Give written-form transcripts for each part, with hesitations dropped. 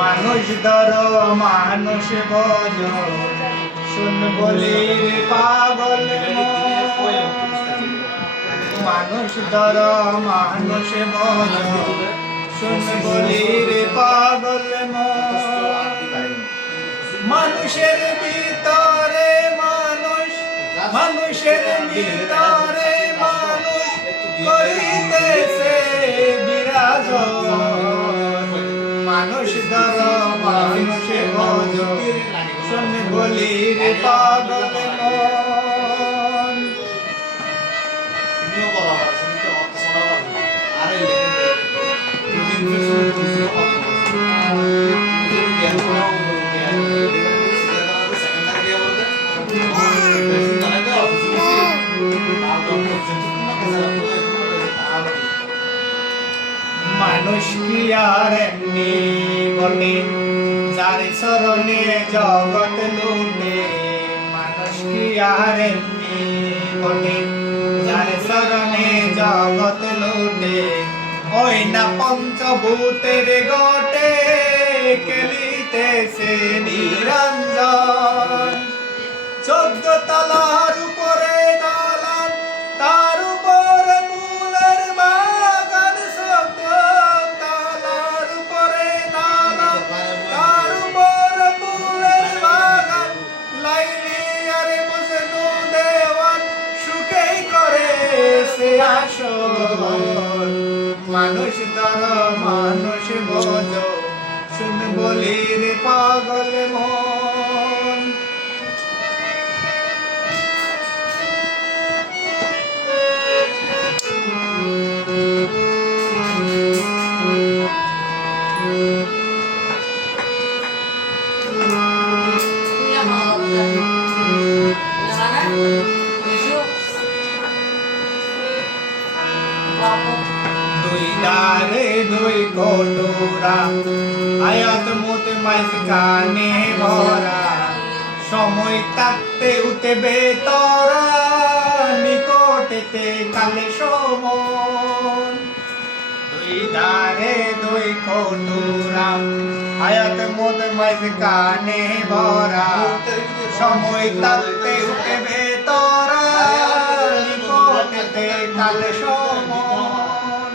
মানুষ ধর মানুষ বোঝ শুন বলি রে পাগল মানুষ ধর মানুষ বোঝ শুন বলি রে পাগল মানুষের ভিতরে মানুষ মানুষের ভিতরে মানুষ করিতেছে বিরাজ মানুষ ধর মানুষ বোঝ শুন বলি রে পাগল মানুষ কি আর এমনি বটে যার চরণে জগৎ লুটে মানুষ কি আর এমনি বটে যার চরণে জগৎ লুটে ওই না পঞ্চভূতের গটে খেলিতেছে নিরঞ্জন 14 তলার উপরে দালান তার উপর মূলের বাগান 14 তলার উপরে দালান তার উপর মূলের বাগান লাইলি আর মজনু দেওয়ান সুখেই করে সে আসর মানুষ ধর মানুষ বোঝ শুন বলি রে পাগল মন দুই দারে দুই কটুরা আয়াত মত মাঝখানে ভরা সময় থাকতে উঠবে তোরা নিকটেতে কালে সমন দুই দারে দুই কটুরা আয়াত মত মাঝখানে ভরা সময় থাকতে উঠবে তোরা নিকটেতে কালে সমন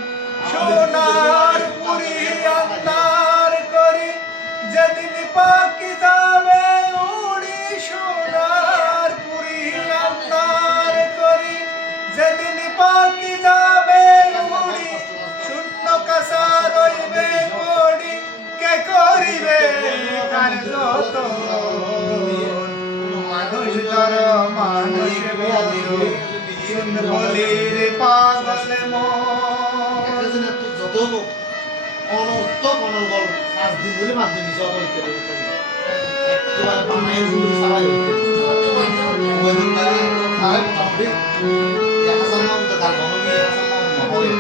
সোনার পুরি আন্দার করি যেদিন পাখি যাবে উড়ি সোনার পুরি আন্দার করি যেদিন পাখি যাবে উড়ি শূন্য কাছা রইবে পড়ি কে করিবে কার্য মানুষ ধর মানুষ শুন বলি রে পাগল অনর্থ অনর্গল 5 দিন ধরে মাধ্যমিক যত হইতে একটু আর বানাই শুরু সবাই বন্ধু তারা আর মোটামুটি দেখা যায় না তার মনোবি আছে না মহলে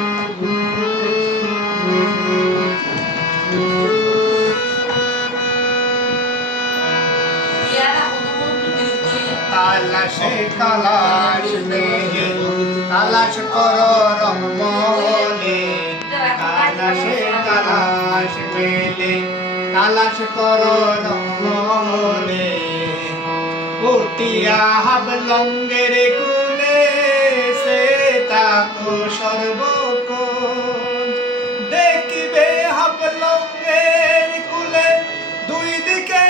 তালাশ মেয়ে তালাশ করো রহমলে তালাশ মেলে তালাশ করো রহমলে উঠিয়া হাবলঙ্গের কুলে সে তাকো সর্বক্ষণ দেখিবে হাবলঙ্গের কুলে দুই দিকে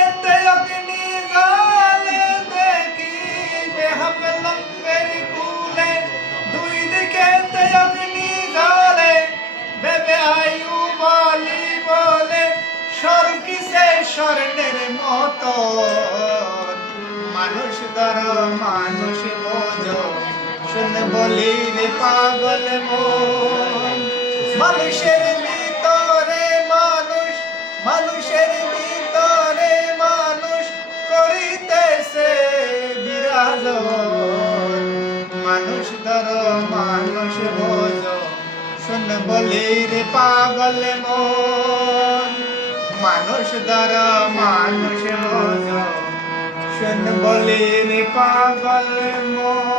অগ্নি জ্বালে দেখিবে হাবলঙ্গের কুলে দুই দিকে অগ্নি জ্বালে বেবে আয়ু বলি বলে স্বর্গিসে স্বর্ণের মতো মানুষ ধর মানুষ বোঝ শুন বলি রে পাগল মন মানুষের ভিতরে মানুষ মানুষের ভিতরে মানুষ করিতেছে বিরাজ মানুষ ধর মানুষ বোঝ শুন বলি রে পাগল মন মানুষ ধর মানুষ বোঝ শুন বলি রে পাগল মন